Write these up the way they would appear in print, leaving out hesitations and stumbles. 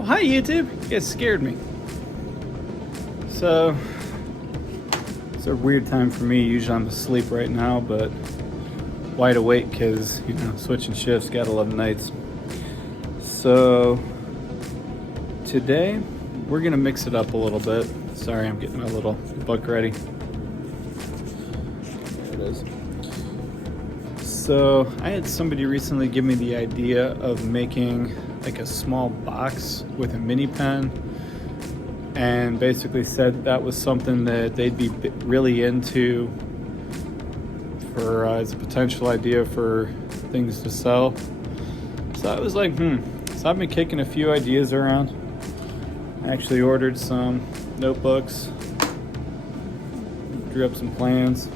Well, hi YouTube. You guys scared me. So, it's a weird time for me. Usually I'm asleep right now, but wide awake because, switching shifts, gotta love nights. So, today we're gonna mix it up a little bit. Sorry, I'm getting my little book ready. There it is. So, I had somebody recently give me the idea of making like a small box with a mini pen, and basically said that was something that they'd be really into for as a potential idea for things to sell. So I was like, So I've been kicking a few ideas around. I actually ordered some notebooks, drew up some plans.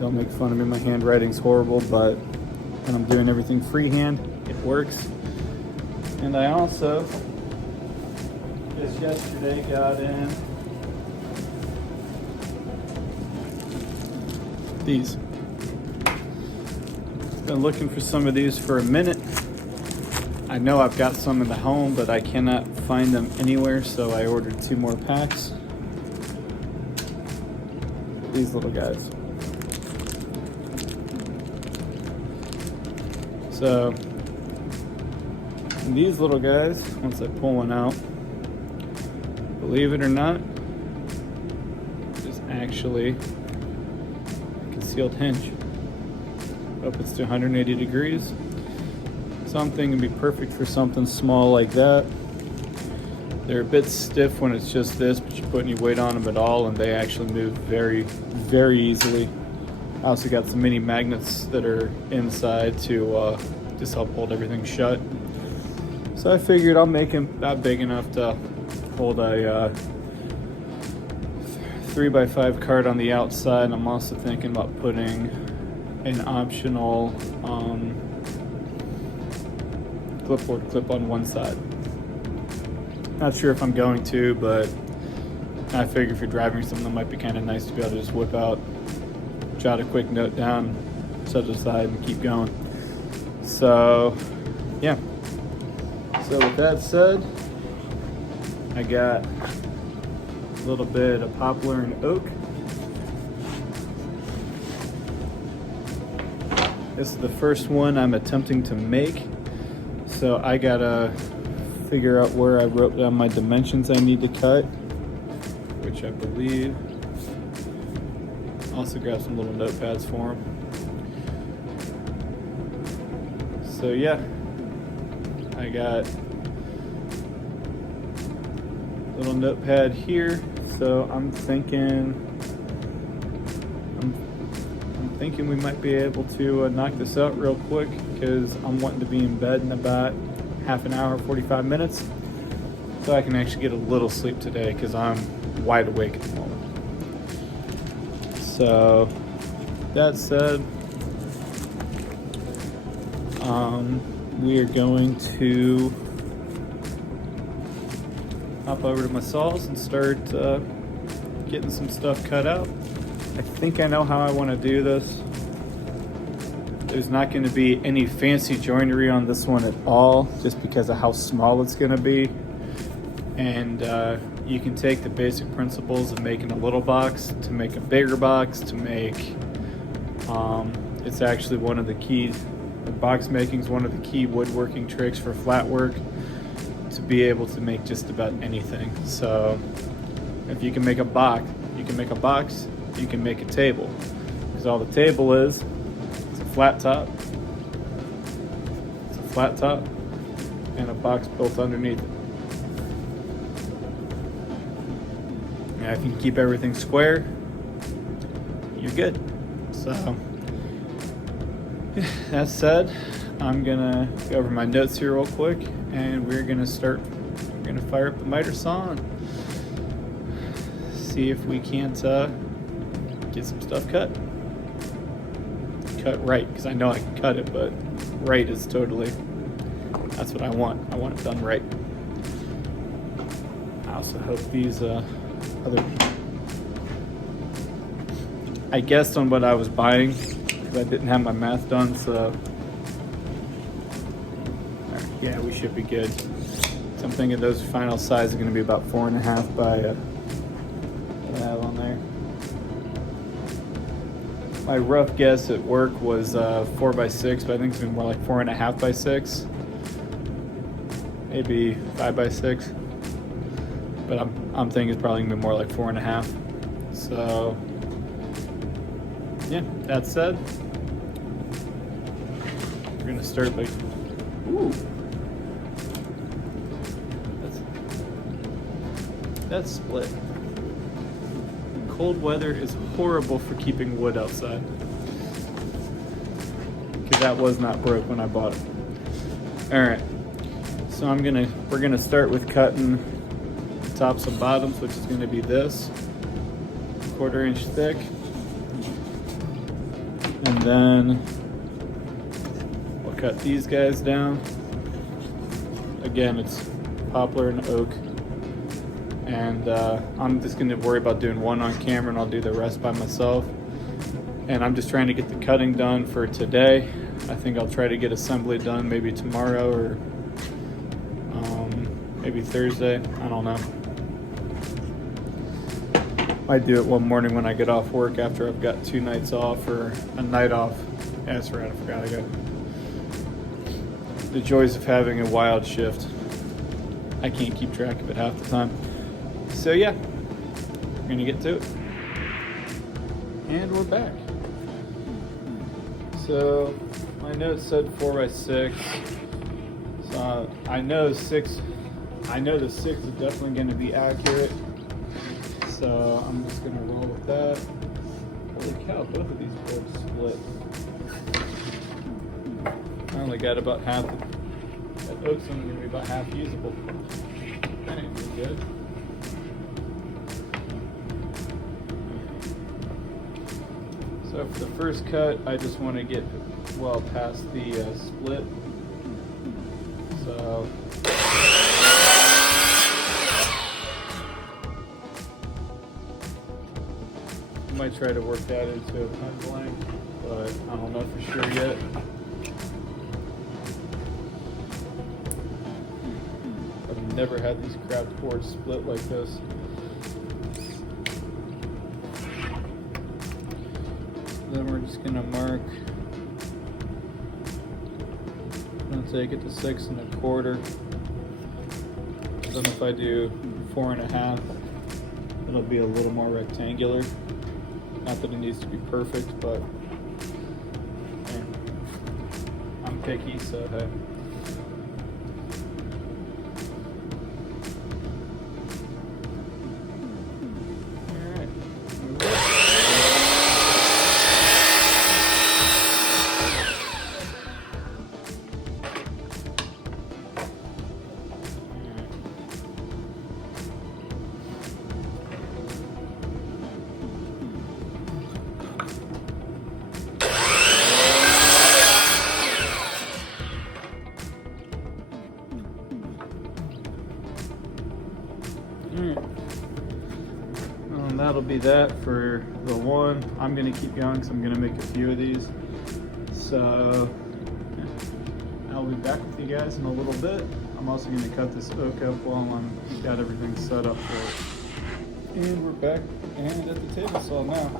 Don't make fun of me, my handwriting's horrible, but when I'm doing everything freehand, it works. And I also just yesterday got in these. Been looking for some of these for a minute. I know I've got some in the home, but I cannot find them anywhere, so I ordered 2 more packs. These little guys. So these little guys, once I pull one out, believe it or not, is actually a concealed hinge. Opens to 180 degrees. Something can be perfect for something small like that. They're a bit stiff when it's just this, but you put any weight on them at all and they actually move very, very easily. I also got some mini magnets that are inside to just help hold everything shut. So I figured I'll make them not big enough to hold a 3x5 card on the outside. I'm also thinking about putting an optional clipboard clip on one side. Not sure if I'm going to, but I figure if you're driving something, that might be kind of nice to be able to just whip out, jot a quick note down, set it aside, and keep going. So, yeah. So with that said, I got a little bit of poplar and oak. This is the first one I'm attempting to make, so I gotta figure out where I wrote down my dimensions I need to cut, which I believe. Also grab some little notepads for them. So yeah, I got a little notepad here. So I'm thinking we might be able to knock this out real quick because I'm wanting to be in bed in about half an hour, 45 minutes, so I can actually get a little sleep today because I'm wide awake at the moment. So that said, we are going to hop over to my saws and start getting some stuff cut out. I think I know how I want to do this. There's not going to be any fancy joinery on this one at all, just because of how small it's going to be. And you can take the basic principles of making a little box to make a bigger box to make, it's actually one of the key, box making is one of the key woodworking tricks for flat work, to be able to make just about anything. So if you can make a box, you can make a box, you can make a table. Because all the table is a flat top. It's a flat top and a box built underneath it. And if you can keep everything square, you're good. So that said, I'm gonna go over my notes here real quick, and we're gonna fire up the miter saw and see if we can't get some stuff cut right, because I know I can cut it, but right is totally, that's what I want it done right. I also hope these I guessed on what I was buying because I didn't have my math done, so Yeah, we should be good. So I'm thinking those final size are going to be about 4.5 by what I have on there. My rough guess at work was 4 by 6, but I think it's gonna be more like 4.5 by 6, maybe 5 by 6. But I'm thinking it's probably gonna be more like 4.5. So yeah, that said, we're gonna start by. Ooh, that's split. Cold weather is horrible for keeping wood outside, because that was not broke when I bought it. All right, so we're gonna start with cutting tops and bottoms, which is gonna be this 1/4 inch thick, and then we'll cut these guys down. Again, it's poplar and oak. And I'm just gonna worry about doing one on camera, and I'll do the rest by myself. And I'm just trying to get the cutting done for today. I think I'll try to get assembly done maybe tomorrow or maybe Thursday. I don't know. Might do it one morning when I get off work after I've got 2 nights off or a night off. Yeah, that's right, I forgot. I got the joys of having a wild shift. I can't keep track of it half the time. So yeah, we're gonna get to it. And we're back. So my notes said 4 by 6. So I know the 6 is definitely gonna be accurate. So I'm just gonna roll with that. Holy cow, both of these boards split. I only got about half. That oak's only gonna be about half usable. That ain't too good. So for the first cut, I just want to get well past the split. So I might try to work that into a pen blank, but I don't know for sure yet. I've never had these craft boards split like this. Then we're just gonna mark. I'm gonna take it to 6 1/4. Then if I do 4.5, it'll be a little more rectangular. Not that it needs to be perfect, but I'm picky, so hey. That'll be that for the one. I'm gonna keep going because I'm gonna make a few of these. So I'll be back with you guys in a little bit. I'm also gonna cut this oak up while I'm got everything set up for it. And we're back and at the table saw now.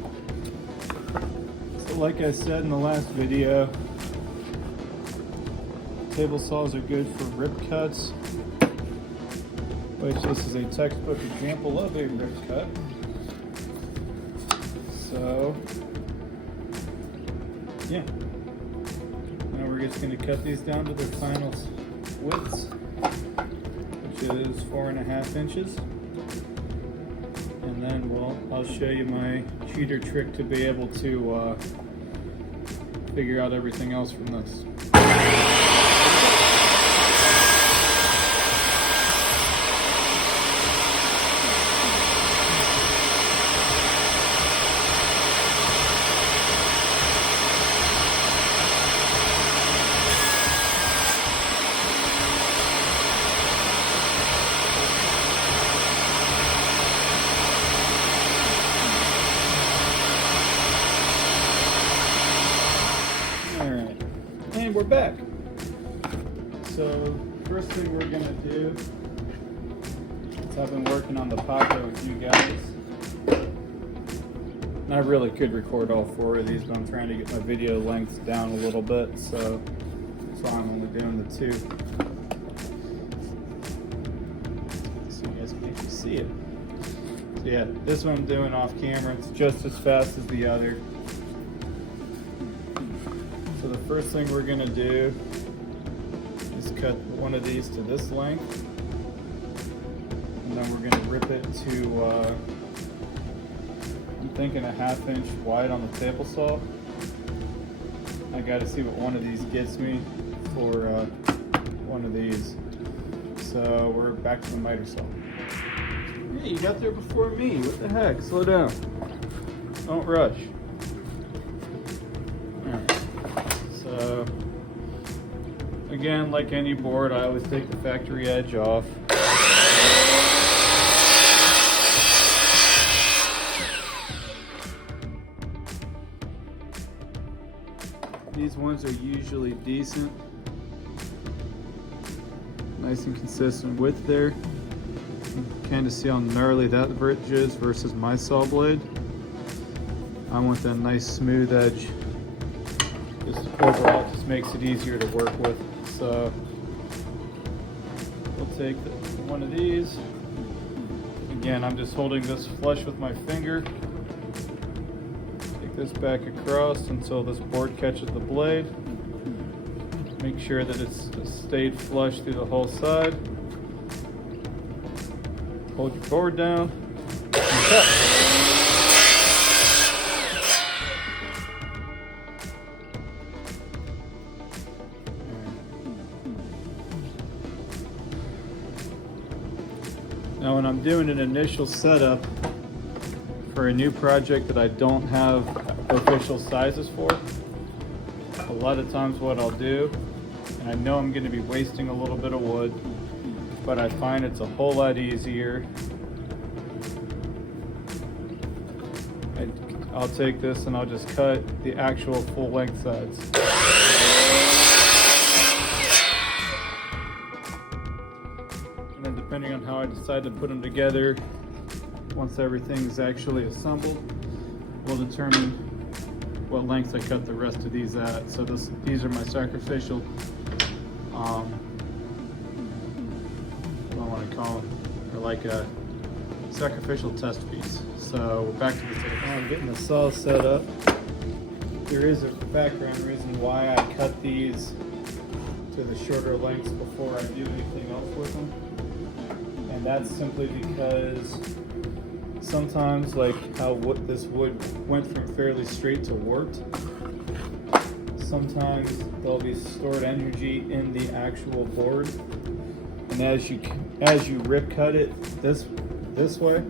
So like I said in the last video, table saws are good for rip cuts, which this is a textbook example of a rip cut. So, yeah. Now we're just going to cut these down to their final widths, which is 4.5 inches. And then I'll show you my cheater trick to be able to figure out everything else from this. We're back. So thing we're gonna do is I've been working on the pocket with you guys. And I really could record all 4 of these, but I'm trying to get my video lengths down a little bit, so that's why I'm only doing the 2. So you guys can actually see it. So yeah, this one I'm doing off camera. It's just as fast as the other. So the first thing we're gonna do is cut one of these to this length, and then we're gonna rip it to I'm thinking a 1/2 inch wide on the table saw. I gotta see what one of these gets me for one of these. So we're back to the miter saw. Hey, you got there before me. What the heck? Slow down. Don't rush. Alright. So, again, like any board, I always take the factory edge off. These ones are usually decent. Nice and consistent width there. You can kind of see how gnarly that bridge is versus my saw blade. I want that nice smooth edge. Just overall, it just makes it easier to work with. So we'll take one of these. Again, I'm just holding this flush with my finger. Take this back across until this board catches the blade. Make sure that it's stayed flush through the whole side. Hold your board down and cut. Now when I'm doing an initial setup for a new project that I don't have official sizes for, a lot of times what I'll do, and I know I'm going to be wasting a little bit of wood, but I find it's a whole lot easier. I'll take this and I'll just cut the actual full length sides. And then depending on how I decide to put them together, once everything's actually assembled, will determine what lengths I cut the rest of these at. So these are my sacrificial, what do I want to call them? They're like a sacrificial test piece. So we're back to the table. I'm getting the saw set up. There is a background reason why I cut these to the shorter lengths before I do anything else with them. And that's simply because sometimes, like how this wood went from fairly straight to warped, sometimes there'll be stored energy in the actual board, and as you rip cut it this way,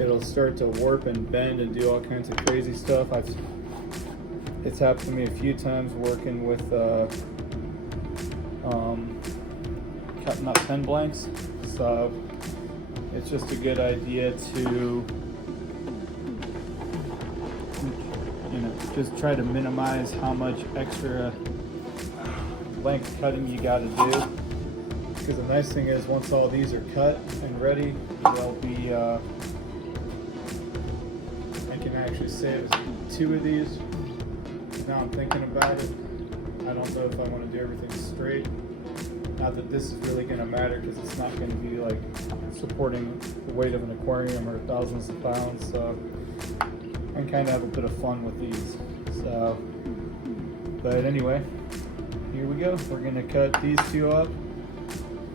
it'll start to warp and bend and do all kinds of crazy stuff. It's happened to me a few times working with cutting up pen blanks, so it's just a good idea to just try to minimize how much extra length cutting you got to do, because the nice thing is once all these are cut and ready, they'll be I can actually save 2 of these. Now I'm thinking about it, I don't know if I want to do everything straight. Not that this is really going to matter, because it's not going to be like supporting the weight of an aquarium or thousands of pounds, so I can kind of have a bit of fun with these. So, but anyway, here we go. We're going to cut these 2 up,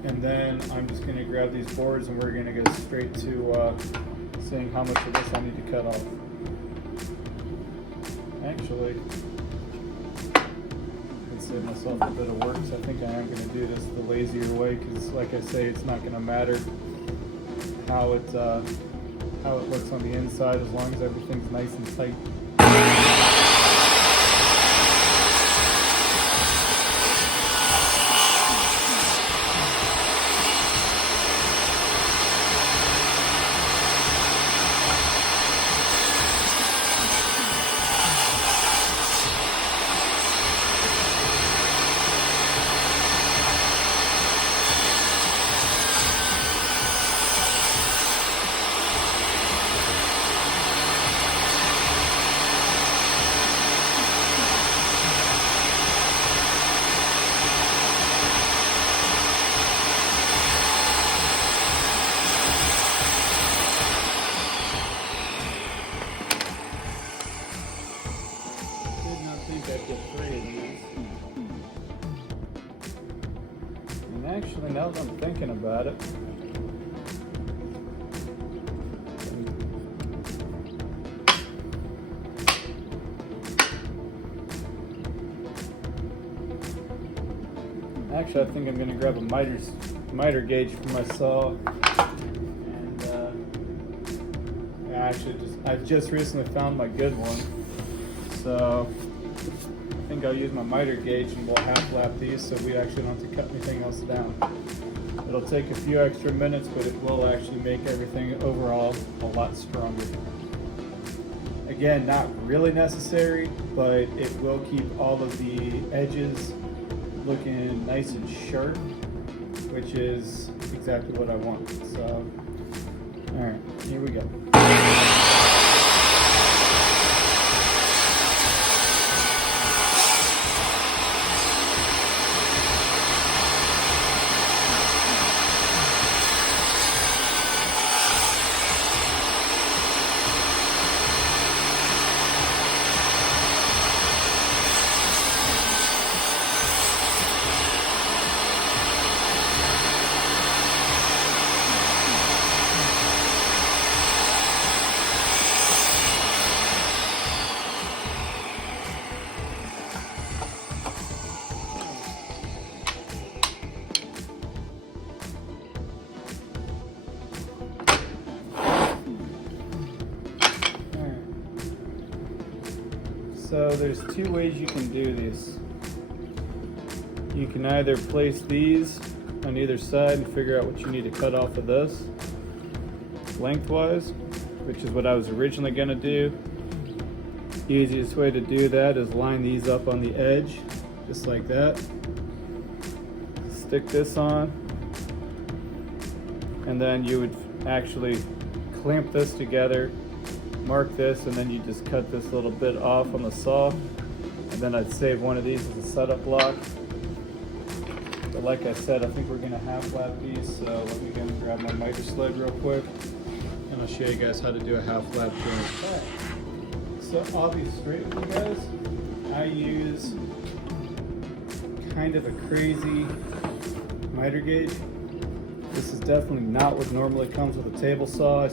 and then I'm just going to grab these boards and we're going to go straight to seeing how much of this I need to cut off. Actually, save myself a bit of work, so I think I am going to do this the lazier way, because like I say, it's not going to matter how it looks on the inside as long as everything's nice and tight. Actually, now that I'm thinking about it, actually, I think I'm going to grab a miter gauge for my saw. And I've just recently found my good one, so I think I'll use my miter gauge and we'll half lap these so we actually don't have to cut anything else down. It'll take a few extra minutes, but it will actually make everything overall a lot stronger. Again, not really necessary, but it will keep all of the edges looking nice and sharp, which is exactly what I want. So, all right, here we go. So there's two ways you can do these. You can either place these on either side and figure out what you need to cut off of this lengthwise, which is what I was originally going to do. The easiest way to do that is line these up on the edge, just like that. Stick this on, and then you would actually clamp this together, mark this, and then you just cut this little bit off on the saw. And then I'd save one of these as a setup block. But like I said, I think we're gonna half lap these, so let me go and grab my miter sled real quick, and I'll show you guys how to do a half lap joint. Right. So I'll be straight with you guys. I use kind of a crazy miter gauge. This is definitely not what normally comes with a table saw.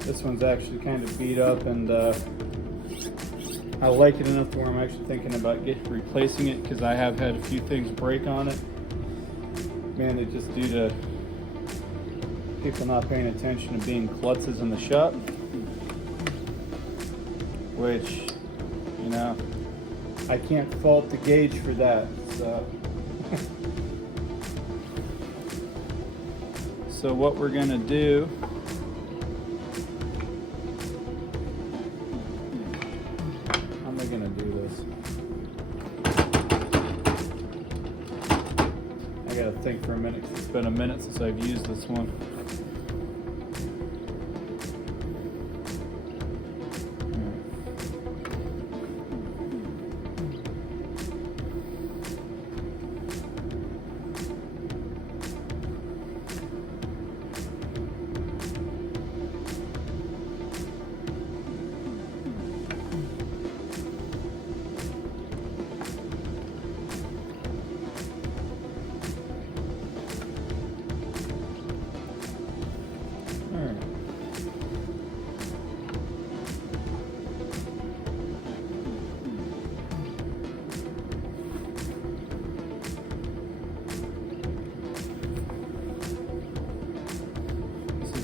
This one's actually kind of beat up, and I like it enough to where I'm actually thinking about replacing it, because I have had a few things break on it. Mainly just due to people not paying attention and being klutzes in the shop. Which, you know, I can't fault the gauge for that, so. So what we're gonna do, how am I gonna do this? I gotta think for a minute, 'cause it's been a minute since I've used this one.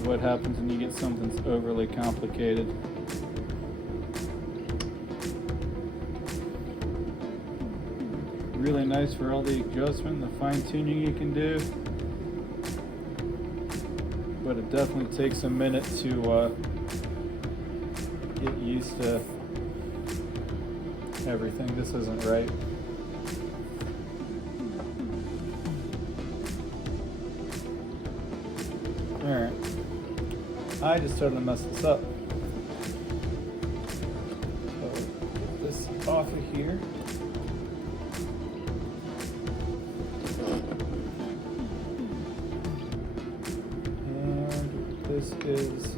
What happens when you get something that's overly complicated. Really nice for all the adjustment, the fine tuning you can do, but it definitely takes a minute to get used to everything. This isn't right. Alright. I just totally messed this up. So get this off of here. And this is,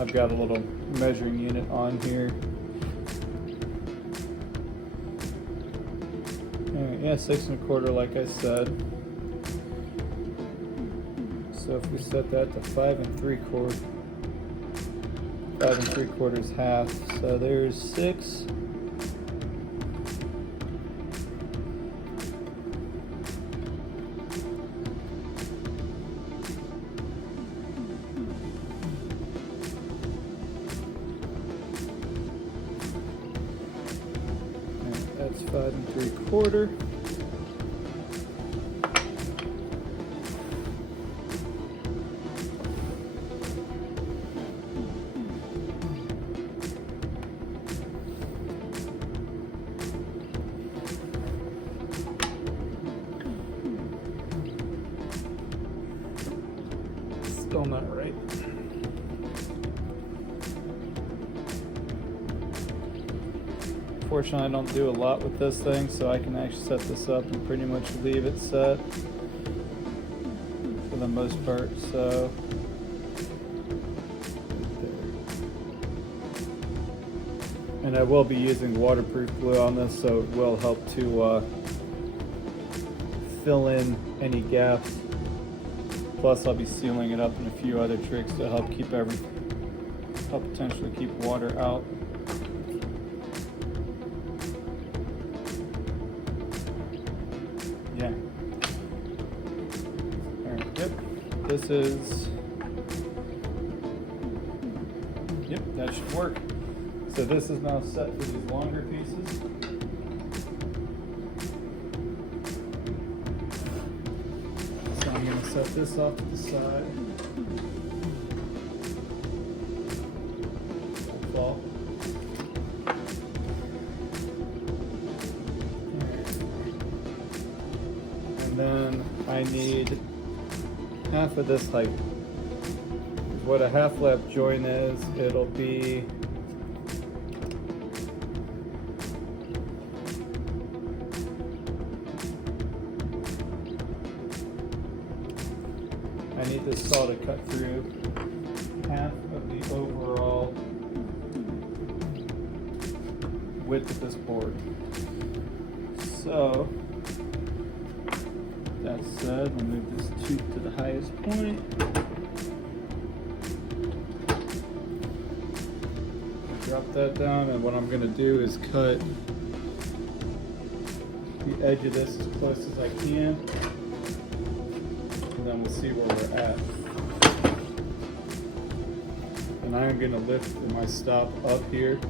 I've got a little measuring unit on here. Yeah, 6 1/4 like I said. So if we set that to 5 3/4, 5 3/4 is half. So there's 6. That's 5 3/4. Still not right. Fortunately, I don't do a lot with this thing, so I can actually set this up and pretty much leave it set for the most part. So and I will be using waterproof glue on this, so it will help to fill in any gaps. Plus, I'll be sealing it up in a few other tricks to help keep help potentially keep water out. Yeah. All right. Yep. This is. Yep. That should work. So this is now set for these longer pieces. So I'm going to set this off to the side. It'll fall. And then I need half of this height. What a half lap joint is, it'll be I need this saw to cut through half of the overall width of this board. So, that said, we'll move this tooth to the highest point. Drop that down, and what I'm going to do is cut the edge of this as close as I can. Then we'll see where we're at. And I'm going to lift my stop up here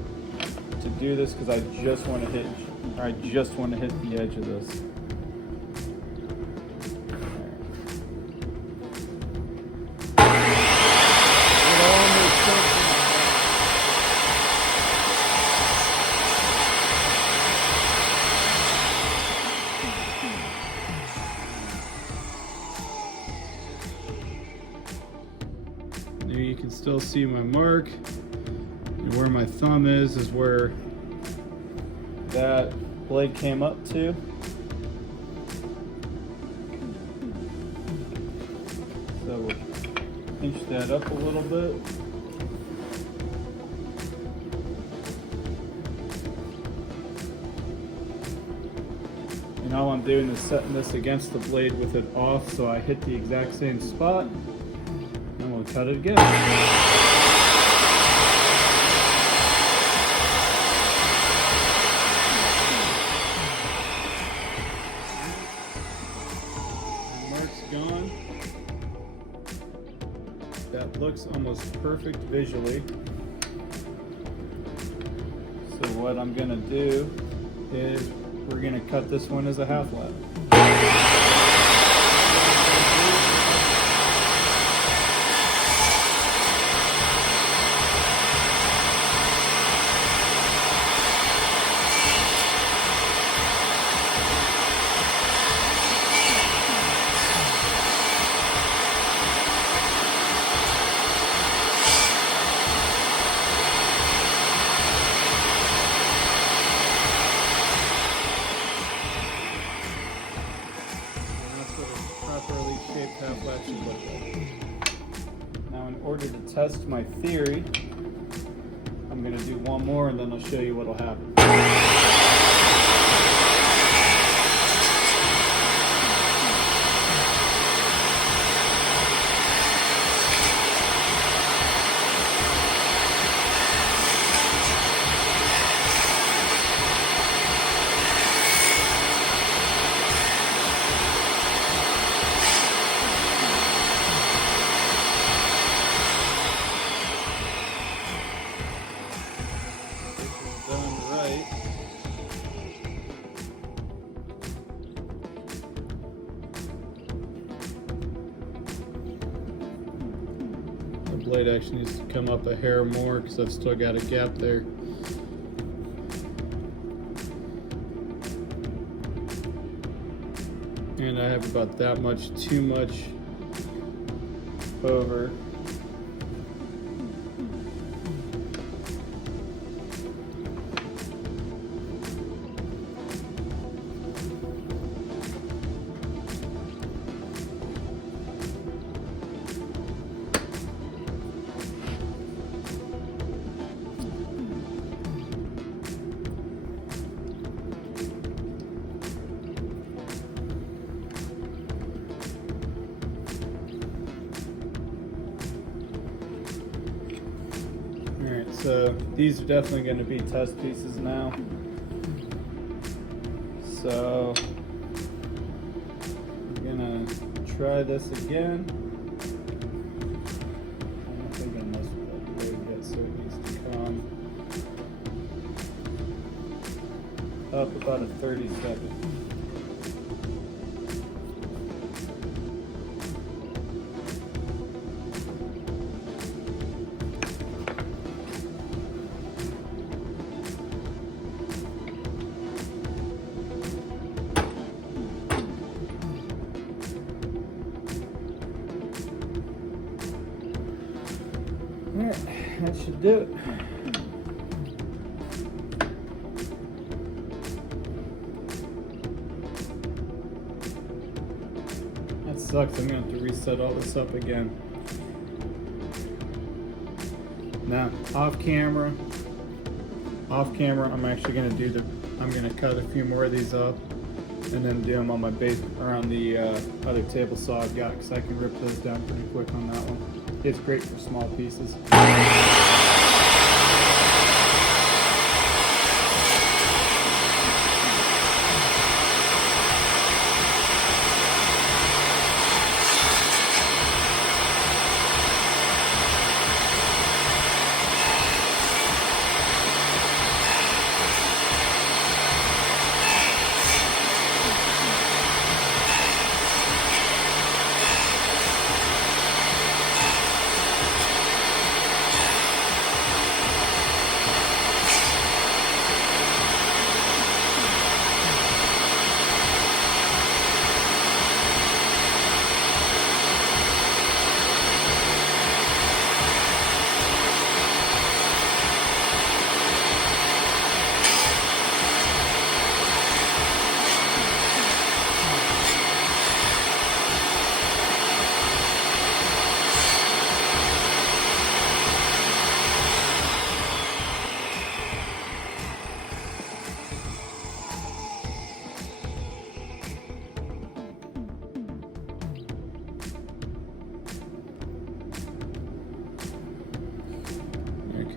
to do this because I just want to hit the edge of this. You can still see my mark, and where my thumb is where that blade came up to. So we'll pinch that up a little bit. And all I'm doing is setting this against the blade with it off so I hit the exact same spot. And we'll cut it again. Mark's gone. That looks almost perfect visually. So what I'm going to do is we're going to cut this one as a half lap. Properly shaped half lap should look like. Now, in order to test my theory, I'm going to do one more and then I'll show you what will happen. blade actually needs to come up a hair more because I've still got a gap there. And I have about that much too much over. So these are definitely going to be test pieces now. So I'm going to try this again. I don't think I messed with that blade yet, so it needs to come up about a 32nd. Alright, that should do it. That sucks, I'm going to have to reset all this up again. Now, off camera, I'm actually going to I'm going to cut a few more of these up and then do them on my base, or on the other table saw I've got, because I can rip those down pretty quick on that one. It's great for small pieces.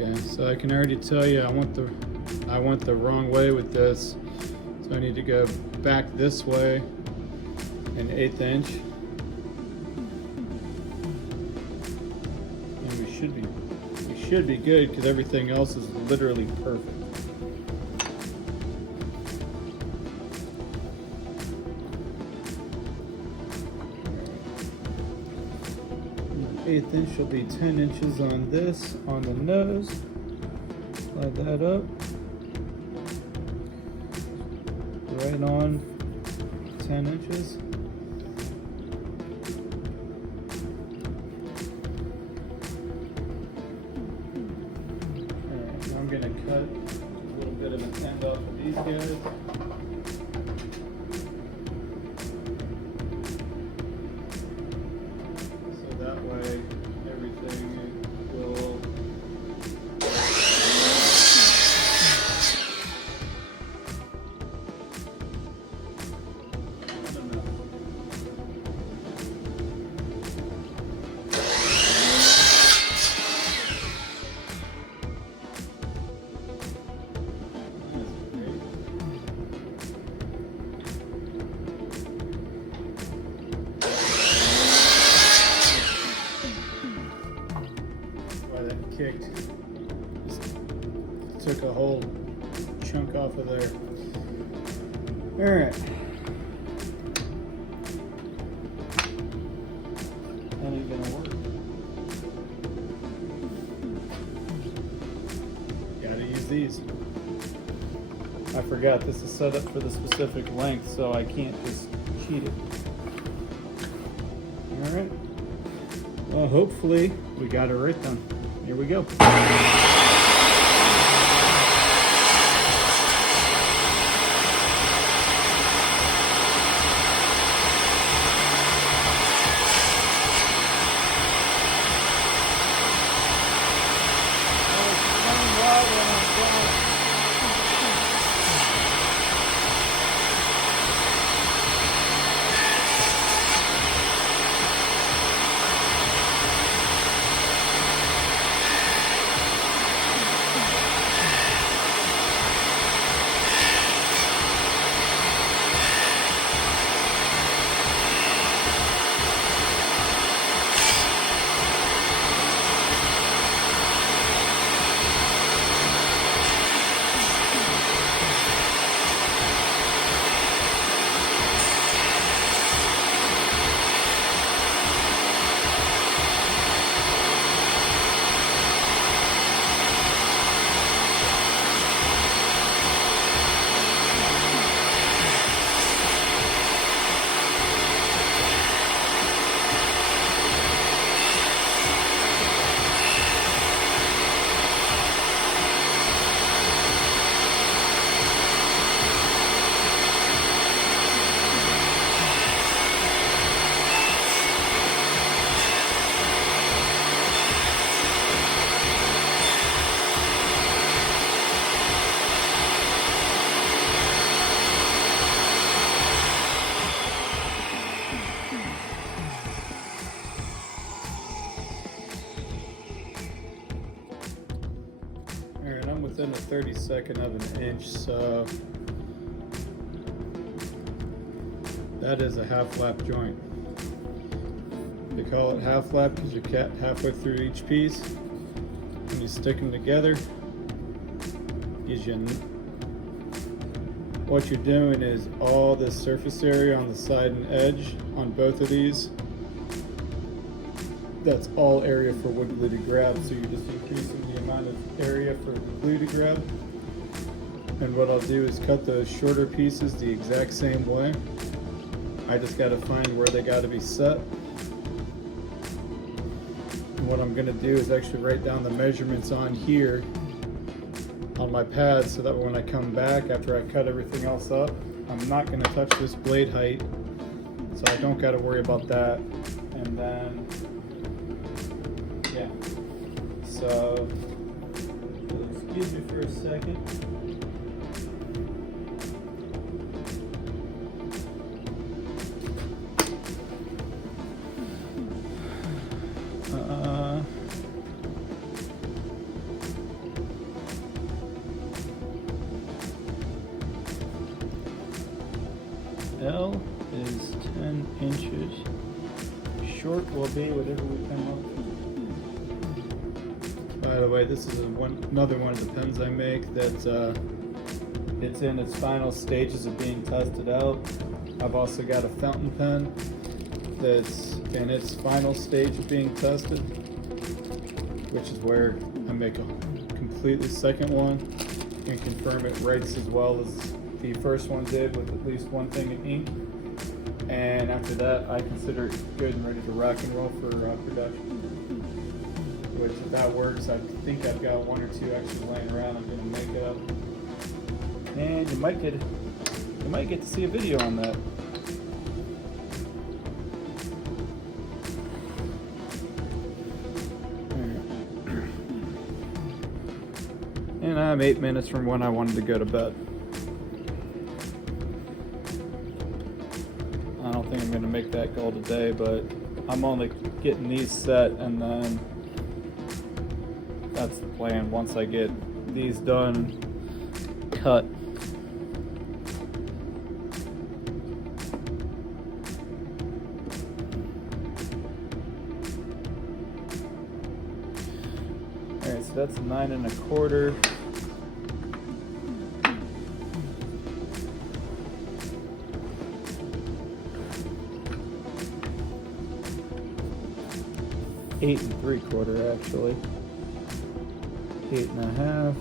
Okay, so I can already tell you I went the wrong way with this. So I need to go back this way an 1/8 inch. And we should be good because everything else is literally perfect. An 1/8 inch will be 10 inches on this, on the nose. Slide that up. Right on 10 inches. Alright, now I'm going to cut a little bit of an end off of these guys. Kicked. Just took a whole chunk off of there. Alright. That ain't gonna work. these. I forgot this is set up for the specific length, so I can't just cheat it. All right. Well, hopefully we got it right then. Here we go. Alright, I'm within a 32nd of an inch, so that is a half lap joint. They call it half lap because you're halfway through each piece. When you stick them together, what you're doing is all this surface area on the side and edge on both of these, that's all area for wood glue to grab, so you're just increasing the amount of area for the glue to grab. And what I'll do is cut those shorter pieces the exact same way. I just got to find where they got to be set. And what I'm going to do is actually write down the measurements on here on my pad, so that when I come back after I cut everything else up, I'm not going to touch this blade height, so I don't got to worry about that. And then yeah, so excuse me for a second. L is 10 inches. Short will be whatever we come up. By the way, this is another one of the pens I make that it's in its final stages of being tested out. I've also got a fountain pen that's in its final stage of being tested, which is where I make a completely second one and confirm it writes as well as the first one did, with at least one thing of ink. And after that, I consider it good and ready to rock and roll for production. Which, if that works, I think I've got one or two extra laying around. I'm going to make it up, and you might get to see a video on that. And I'm 8 minutes from when I wanted to go to bed. I don't think I'm going to make that goal today, but I'm only getting these set, and then that's the plan. Once I get these done, cut. Alright, so that's a 9 1/4. $8 3/4 actually. 8 1/2.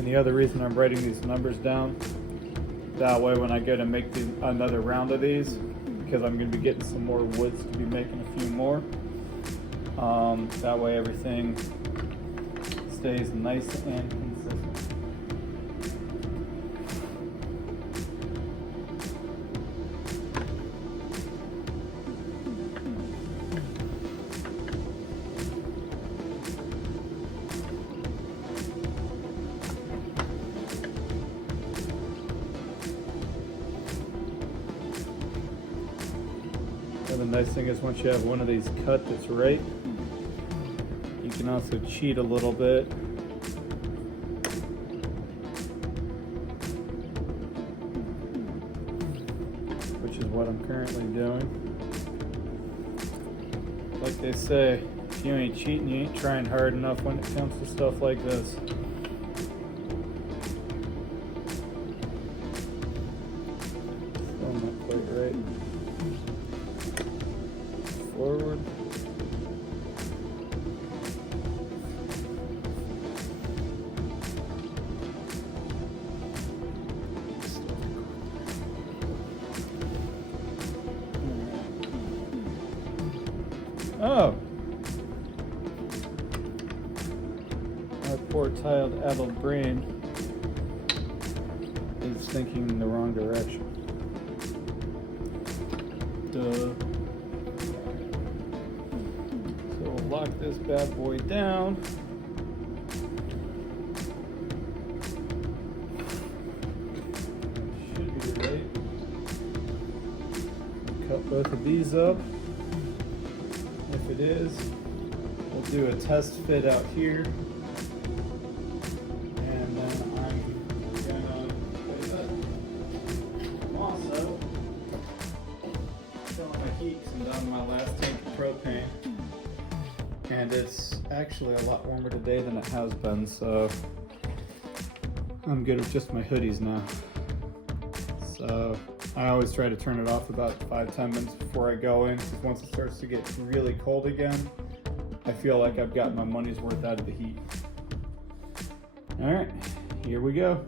And the other reason I'm writing these numbers down, that way when I go to make another round of these, because I'm going to be getting some more woods to be making a few more, that way everything stays nice and consistent. And the nice thing is once you have one of these cut that's right, you can also cheat a little bit. Which is what I'm currently doing. Like they say, if you ain't cheating, you ain't trying hard enough when it comes to stuff like this. Still not quite right. Forward. Oh! My poor tiled adult brain is thinking in the wrong direction. Duh. So we'll lock this bad boy down. Should be right. Cut both of these up. If it is, we'll do a test fit out here. And then I'm gonna place it. I'm also filling my heat because I'm done with my last tank of propane. And it's actually a lot warmer today than it has been, so I'm good with just my hoodies now. So I always try to turn it off about 5-10 minutes before I go in, because once it starts to get really cold again, I feel like I've got my money's worth out of the heat. All right, here we go.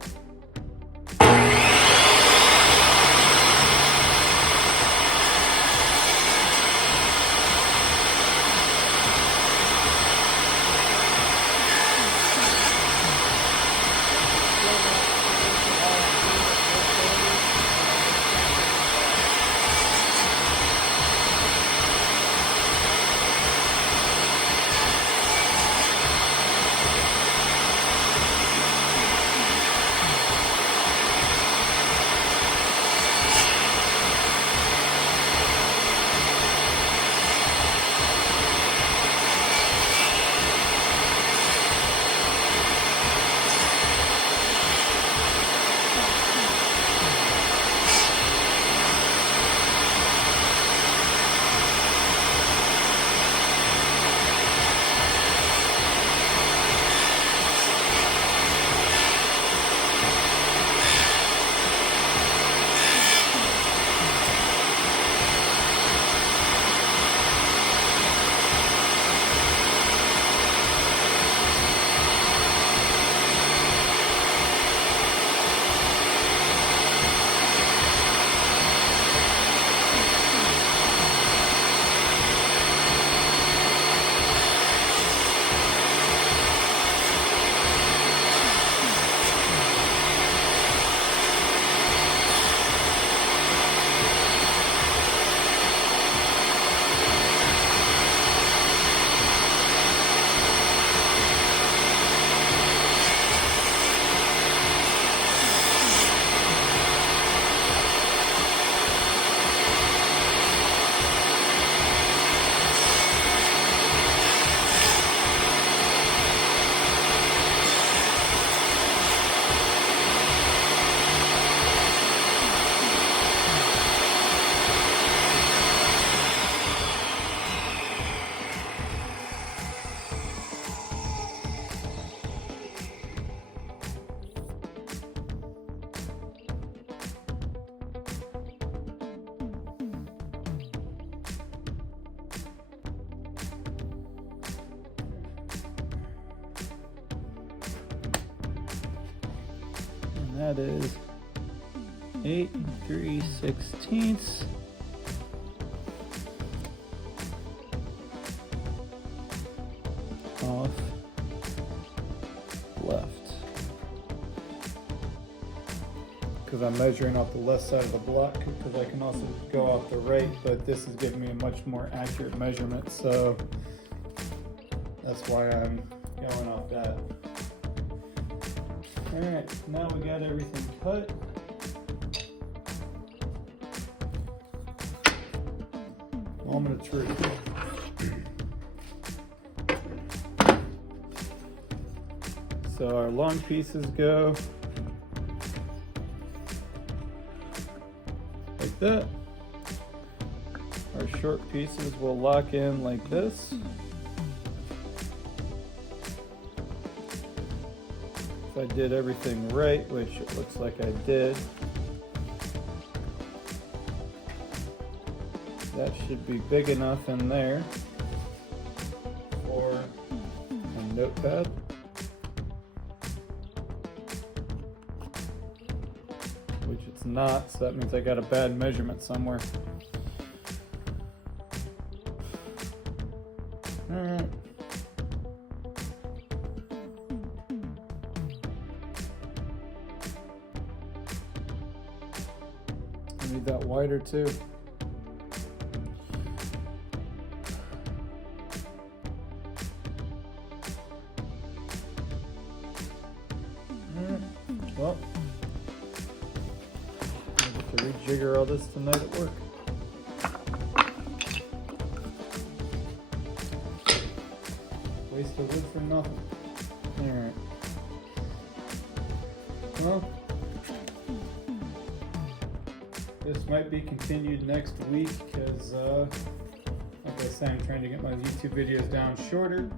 that is 8 3/16 off left. Because I'm measuring off the left side of the block, because I can also go off the right, but this is giving me a much more accurate measurement, so that's why I'm going off that. Alright, now we got everything cut. Moment of truth. So our long pieces go like that. Our short pieces will lock in like this. If I did everything right, which it looks like I did, that should be big enough in there for a notepad. Which it's not, so that means I got a bad measurement somewhere. Alright. I need that wider too. Well, I have to rejigger all this tonight at work. Waste of wood for nothing. Alright. Well, this might be continued next week because, like I said, I'm trying to get my YouTube videos down shorter.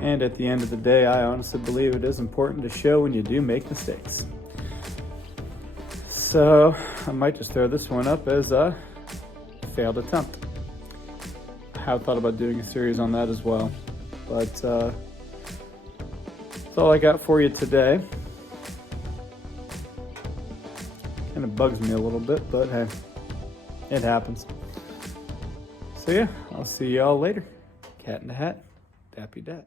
And at the end of the day, I honestly believe it is important to show when you do make mistakes. So I might just throw this one up as a failed attempt. I have thought about doing a series on that as well. But that's all I got for you today. Kind of bugs me a little bit, but hey, it happens. So yeah, I'll see y'all later. Cat in the hat, Dappy Dat.